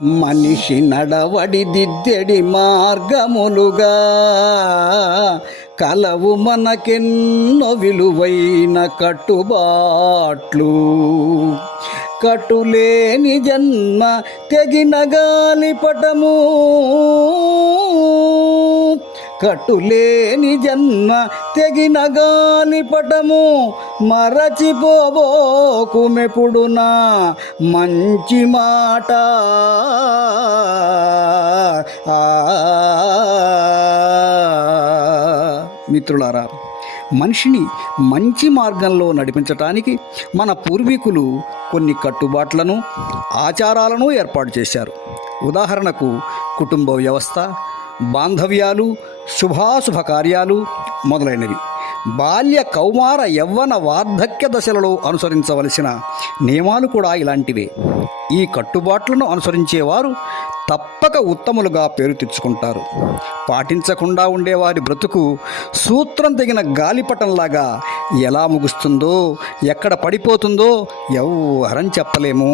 మనిషి నడవడి దిద్దెడి మార్గములుగా కలవు మనకెన్నో విలువైన కట్టుబాట్లు. కట్టులేని జన్మ తెగిన గాలిపటము, కట్టులేని జన్మ తెగిన గాలిపటము. మరచిపోబోకుమెప్పుడునా మంచి మాట. మిత్రులారా, మనిషిని మంచి మార్గంలో నడిపించటానికి మన పూర్వీకులు కొన్ని కట్టుబాట్లను, ఆచారాలను ఏర్పాటు చేశారు. ఉదాహరణకు కుటుంబ వ్యవస్థ, బాంధవ్యాలు, శుభాశుభ కార్యాలు మొదలైనవి. బాల్య, కౌమార, యవ్వన, వార్ధక్య దశలలో అనుసరించవలసిన నియమాలు కూడా ఇలాంటివే. ఈ కట్టుబాట్లను అనుసరించేవారు తప్పక ఉత్తములుగా పేరు తెచ్చుకుంటారు. పాటించకుండా ఉండేవారి బ్రతుకు సూత్రం తెగిన గాలిపటంలాగా ఎలా ముగుస్తుందో, ఎక్కడ పడిపోతుందో ఎవ్వరం చెప్పలేము.